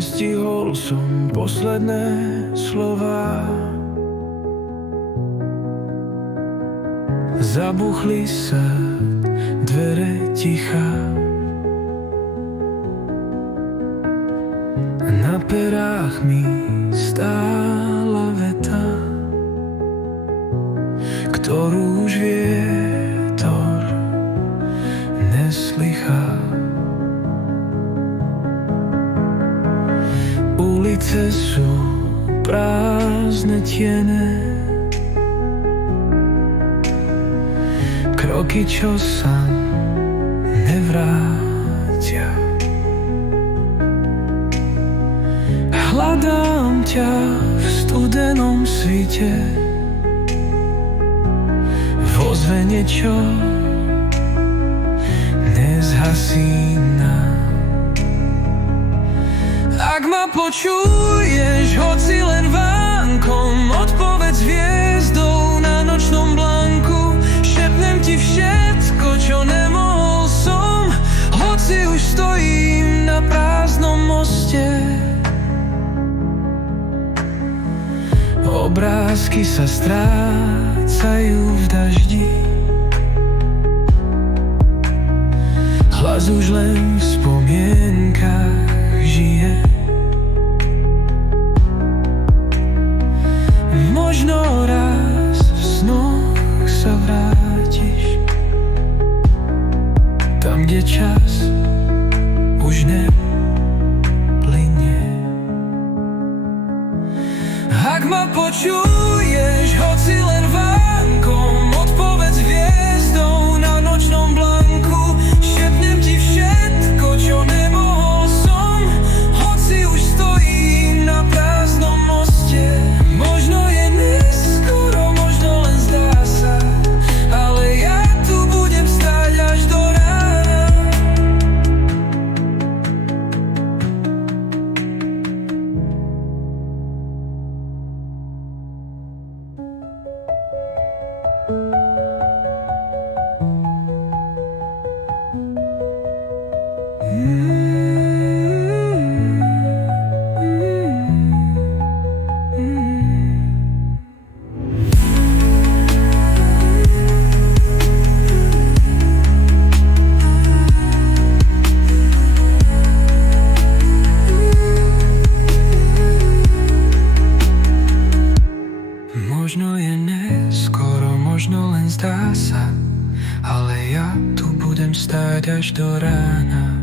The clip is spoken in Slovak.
Nestihol som posledné slová. Zabuchli sa dvere ticha. Na perách mi stála veta, ktorú už vietor neslychá. Ulice sú prázdne tiene, kroky, čo sa nevrátia. Hľadám ťa v studenom svite, v ozvene, čo nezhasína. Ak ma počuješ, hoci len vánkom, odpovedz hviezdou na nočnom blanku. Šepnem ti všetko, čo nemohol som, hoci už stojím na prázdnom moste. Obrázky sa strácajú v daždi, hlas už len v spomienkach žije. Možno raz v snoch sa vrátiš, tam, kde čas už neplynie. Ak ma počuješ, hoci len vánkom, odpovedz hviezdou na nočnom blanku. Šepnem ti všetko, čo nemohol som, hoci už stojím na prázdnom moste. Možno je neskoro, možno len zdá sa, ale ja tu budem stáť až do rána. Možno je neskoro, možno len zdá sa, ale ja tu budem stáť až do rána.